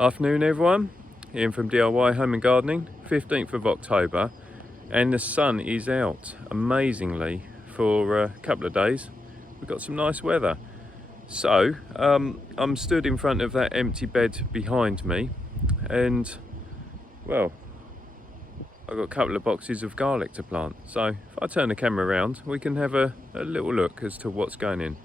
Afternoon everyone, Ian from DIY Home and Gardening, 15th of October, and the sun is out amazingly for a couple of days. We've got some nice weather. So I'm stood in front of that empty bed behind me, and well, I've got a couple of boxes of garlic to plant. So if I turn the camera around, we can have a little look as to what's going in.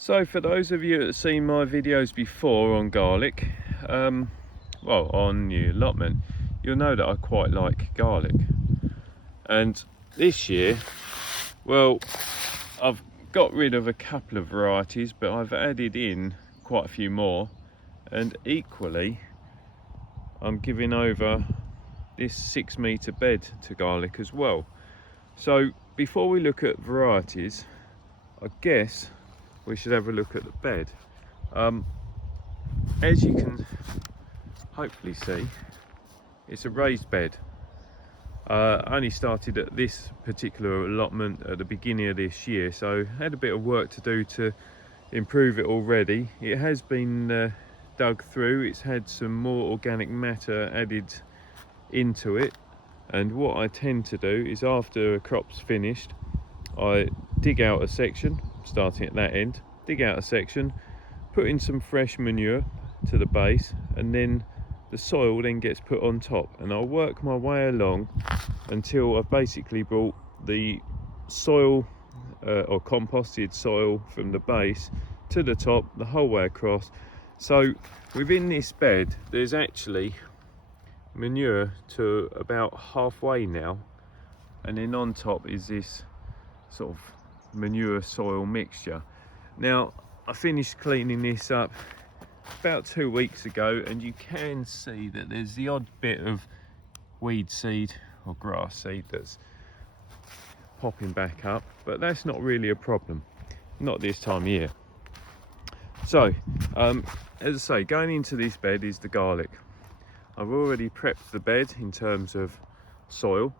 So for those of you that have seen my videos before on garlic, well, on the allotment, you'll know that I quite like garlic. And this year, well, I've got rid of a couple of varieties, but I've added in quite a few more. And equally, I'm giving over this 6-metre bed to garlic as well. So before we look at varieties, I guess we should have a look at the bed. As you can hopefully see, it's a raised bed. I only started at this particular allotment at the beginning of this year, so had a bit of work to do to improve it already. It has been dug through, it's had some more organic matter added into it, and what I tend to do is after a crop's finished, I dig out a section, starting at that end, dig out a section, put in some fresh manure to the base, and then the soil then gets put on top, and I'll work my way along until I've basically brought the soil or composted soil from the base to the top, the whole way across. So within this bed there's actually manure to about halfway now, and then on top is this sort of manure soil mixture. Now I finished cleaning this up about 2 weeks ago, and you can see that there's the odd bit of weed seed or grass seed that's popping back up, but that's not really a problem, not this time of year. So as I say, going into this bed is the garlic. I've already prepped the bed in terms of soil,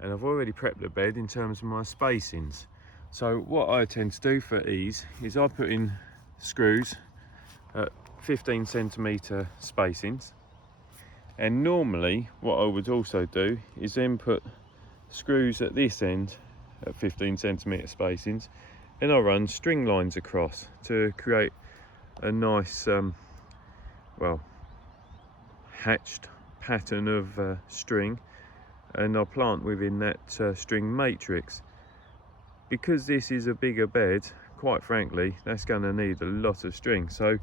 and I've already prepped the bed in terms of my spacings. So what I tend to do for ease is I put in screws at 15 centimetre spacings, and normally what I would also do is then put screws at this end at 15 centimetre spacings, and I run string lines across to create a nice well, hatched pattern of string, and I'll plant within that string matrix. Because this is a bigger bed, quite frankly, that's going to need a lot of string. So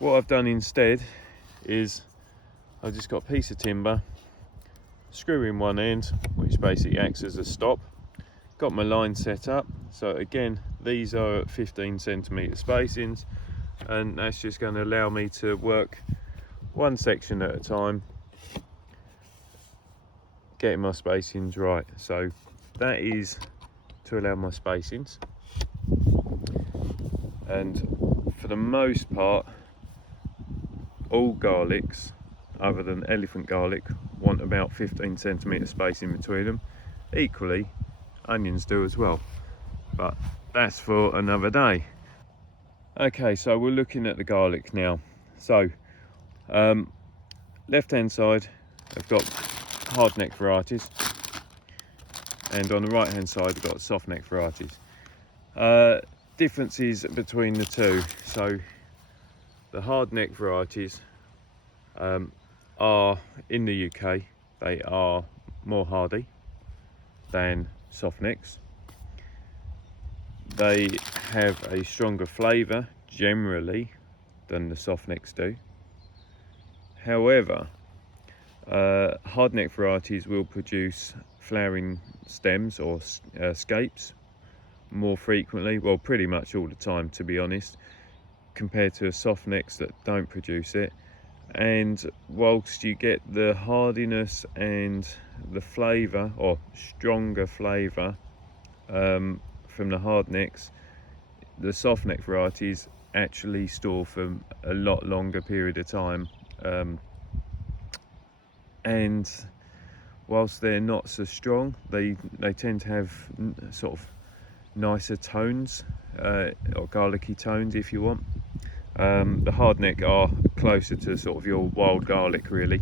what I've done instead is I've just got a piece of timber, screw in one end, which basically acts as a stop. Got my line set up. So again, these are at 15 centimetre spacings, and that's just going to allow me to work one section at a time, getting my spacings right. So that is to allow my spacings, and for the most part all garlics other than elephant garlic want about 15 centimetre spacing between them. Equally onions do as well, but that's for another day. Okay, so we're looking at the garlic now. So left hand side I've got hardneck varieties, and on the right hand side we've got softneck varieties. Differences between the two. So the hardneck varieties are in the UK, they are more hardy than softnecks. They have a stronger flavour generally than the softnecks do. However, hardneck varieties will produce flowering stems or scapes more frequently, well, pretty much all the time, to be honest, compared to softnecks that don't produce it. And whilst you get the hardiness and the flavour, or stronger flavour, from the hardnecks, the softneck varieties actually store for a lot longer period of time. And whilst they're not so strong, they tend to have sort of nicer tones, or garlicky tones if you want. The Hardneck are closer to sort of your wild garlic really.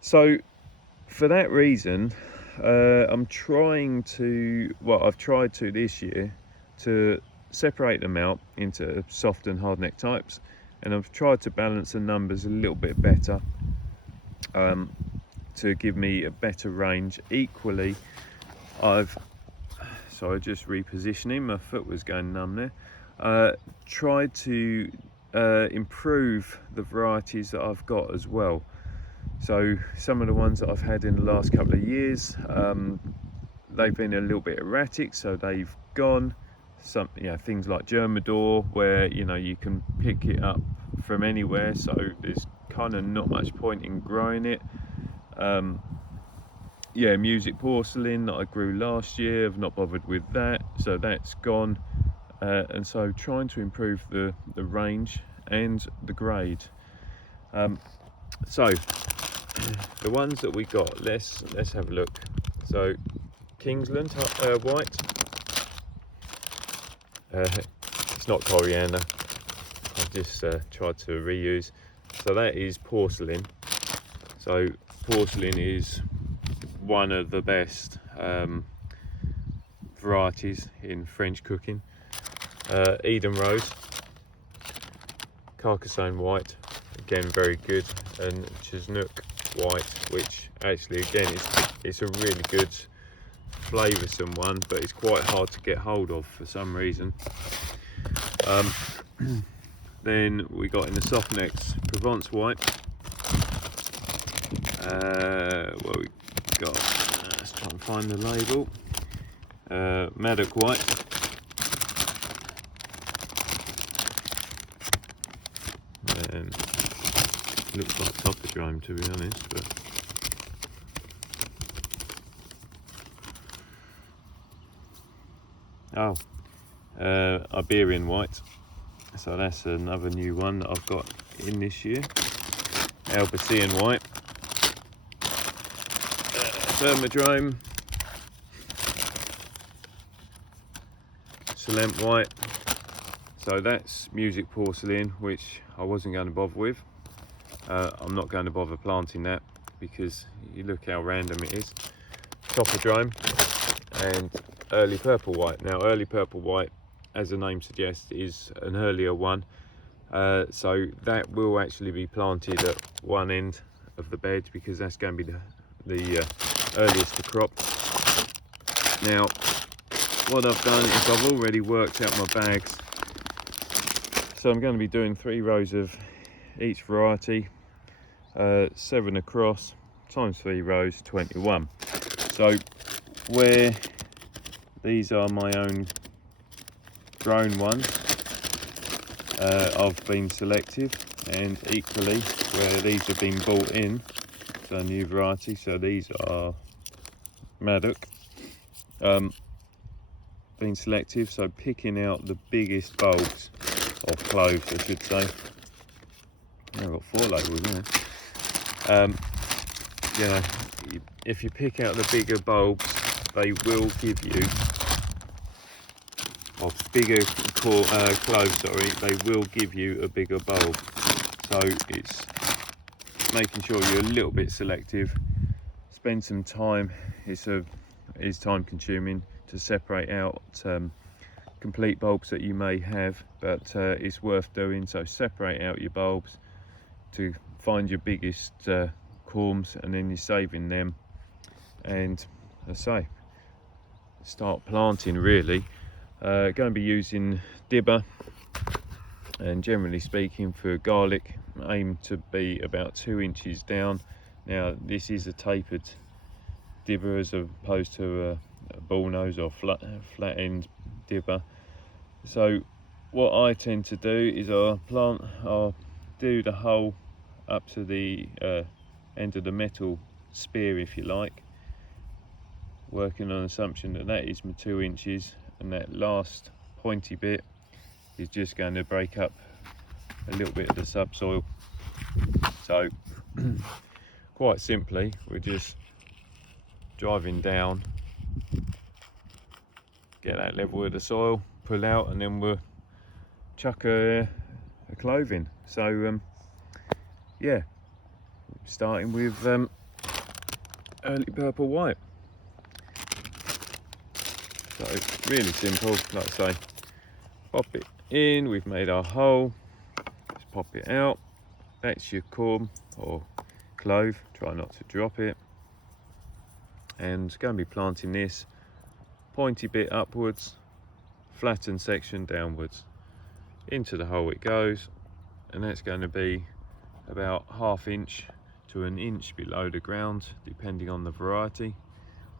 So for that reason, I'm trying to, well, I've tried to this year to separate them out into soft and Hardneck types, and I've tried to balance the numbers a little bit better to give me a better range. Equally, sorry, just repositioning, my foot was going numb there. Tried to improve the varieties that I've got as well. So some of the ones that I've had in the last couple of years, they've been a little bit erratic, so they've gone. Some, you know, things like Thermidrome, where you can pick it up from anywhere, so there's kind of not much point in growing it. Yeah, music porcelain that I grew last year, I've not bothered with that, so that's gone. And so trying to improve the range and the grade. So the ones that we got, let's have a look. So Kingsland Wight. It's not coriander, I've just tried to reuse. So that is porcelain. So porcelain is one of the best varieties in French cooking. Eden Rose, Carcassonne Wight, again very good, and Chesnok Wight, which actually again it's a really good flavoursome one, but it's quite hard to get hold of for some reason. Then we got in the Softnecks Provence Wight. What we got? Let's try and find the label. Maddock Wight. Looks like Thermidrome, to be honest, but Iberian Wight. So that's another new one that I've got in this year. Albigensian Wight, Thermidrome, Solent Wight. So that's music porcelain, which I wasn't going to bother with. I'm not going to bother planting that because you look how random it is. Thermidrome and early purple Wight. Now early purple Wight, as the name suggests, is an earlier one. So that will actually be planted at one end of the bed because that's going to be the earliest to crop. Now what I've done is I've already worked out my bags. So I'm going to be doing 3 rows of each variety, 7 across, times 3 rows, 21. So where these are my own grown ones, I've been selective, and equally where these have been bought in, so new variety, so these are Maddock, been selective, so picking out the biggest bulbs, or cloves I should say. I've got 4 labels in there. If you pick out the bigger bulbs, they will give you, or bigger cloves, sorry, they will give you a bigger bulb. So it's making sure you're a little bit selective. Spend some time. It's time consuming to separate out complete bulbs that you may have, but it's worth doing. So separate out your bulbs to find your biggest corms, and then you're saving them, and as I say, start planting really. Going to be using dibber, and generally speaking for garlic aim to be about 2 inches down. Now this is a tapered dibber as opposed to a ball nose or flat end dibber. So what I tend to do is I'll do the hole up to the end of the metal spear, if you like, working on the assumption that that is my 2 inches, and that last pointy bit is just going to break up a little bit of the subsoil. So quite simply, we're just driving down, get that level with the soil, pull out, and then we'll chuck a clove in. So yeah, starting with early purple white. So really simple, like I say, pop it in, we've made our hole, just pop it out. That's your corm or clove, try not to drop it. And going to be planting this pointy bit upwards, flattened section downwards. Into the hole it goes, and that's going to be about 1/2 inch to 1 inch below the ground, depending on the variety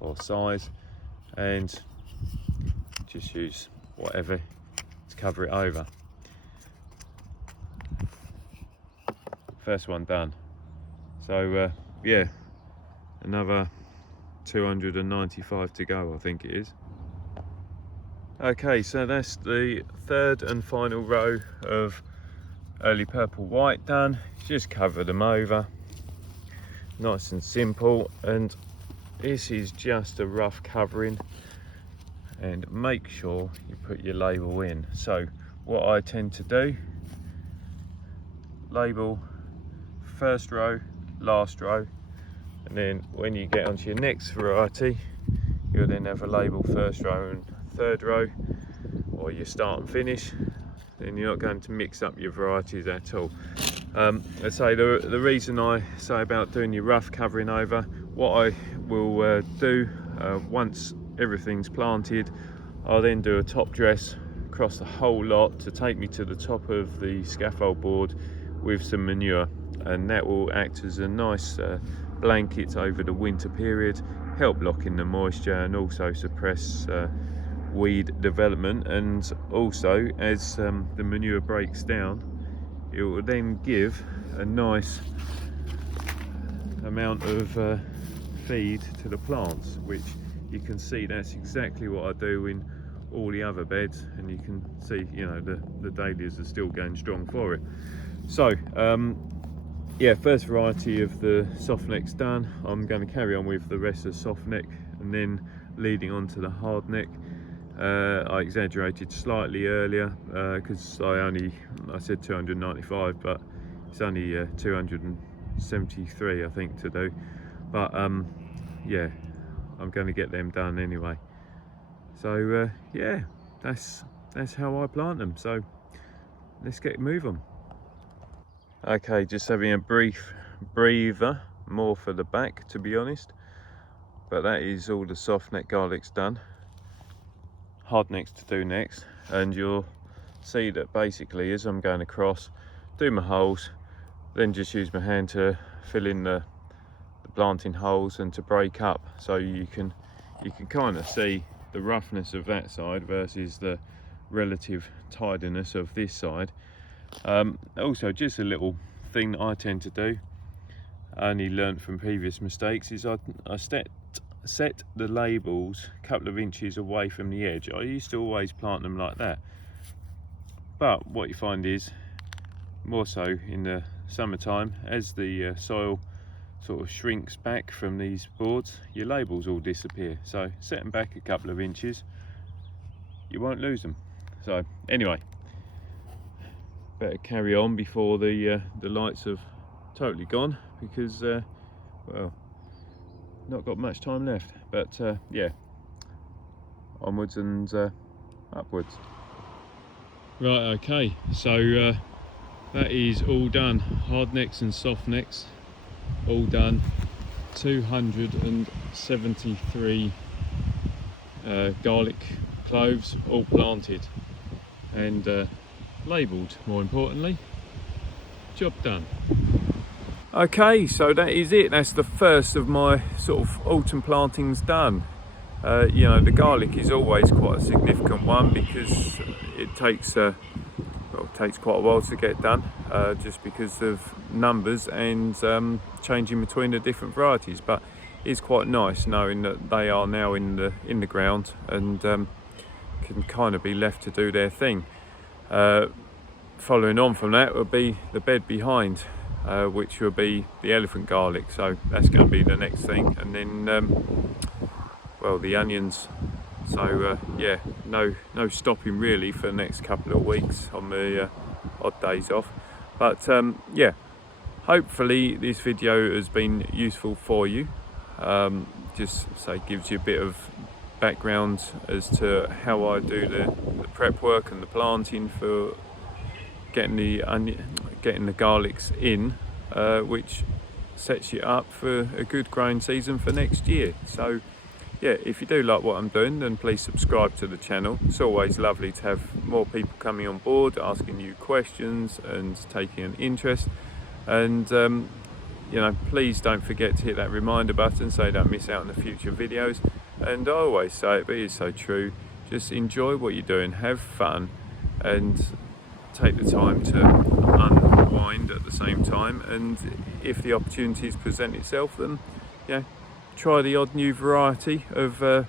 or size, and just use whatever to cover it over. First one done. So yeah, another 295 to go, I think it is. Okay, so that's the third and final row of early purple white done. Just cover them over, nice and simple. And this is just a rough covering, and make sure you put your label in. So what I tend to do, label first row, last row, and then when you get onto your next variety, you'll then have a label first row and third row, or you start and finish. Then you're not going to mix up your varieties at all. I say the reason I say about doing your rough covering over, what I will do once everything's planted, I'll then do a top dress across the whole lot to take me to the top of the scaffold board with some manure, and that will act as a nice blanket over the winter period, help lock in the moisture and also suppress weed development. And also, as the manure breaks down, it will then give a nice amount of feed to the plants, which you can see that's exactly what I do in all the other beds, and you can see, you know, the dahlias are still going strong for it. So yeah, first variety of the softneck's done. I'm going to carry on with the rest of softneck, and then leading on to the hardneck. I exaggerated slightly earlier because I said 295, but it's only 273 I think to do. But yeah, I'm going to get them done anyway. So yeah, that's how I plant them. So let's get moving. Okay, just having a brief breather, more for the back to be honest, but that is all the softneck garlic's done. Hardneck's to do next, and you'll see that basically as I'm going across, do my holes, then just use my hand to fill in the planting holes and to break up, so you can kind of see the roughness of that side versus the relative tidiness of this side. Also, just a little thing that I tend to do, I only learnt from previous mistakes, is I set the labels a couple of inches away from the edge. I used to always plant them like that, but what you find is, more so in the summertime, as the soil sort of shrinks back from these boards, your labels all disappear. So set them back a couple of inches, you won't lose them. So anyway, better carry on before the lights have totally gone, because well, not got much time left. But yeah, onwards and upwards. Right, okay, so that is all done. Hardnecks and softnecks all done. 273 garlic cloves all planted and labelled, more importantly. Job done. Okay, so that is it. That's the first of my sort of autumn plantings done. You know, the garlic is always quite a significant one because it takes well, it takes quite a while to get done, just because of numbers and changing between the different varieties. But it's quite nice knowing that they are now in the ground and can kind of be left to do their thing. Following on from that would be the bed behind. which will be the elephant garlic. So that's going to be the next thing, and then well, the onions. So yeah, no stopping really for the next couple of weeks on the odd days off. But yeah, hopefully this video has been useful for you. Just so it gives you a bit of background as to how I do the prep work and the planting for getting the garlics in, which sets you up for a good growing season for next year. So yeah, if you do like what I'm doing, then please subscribe to the channel. It's always lovely to have more people coming on board, asking you questions and taking an interest. And you know, please don't forget to hit that reminder button so you don't miss out on the future videos. And I always say it, but it's so true, just enjoy what you're doing, have fun, and take the time to unwind at the same time. And if the opportunities present itself, then you know, try the odd new variety of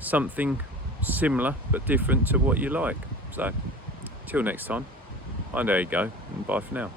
something similar but different to what you like. So till next time, there you go, and bye for now.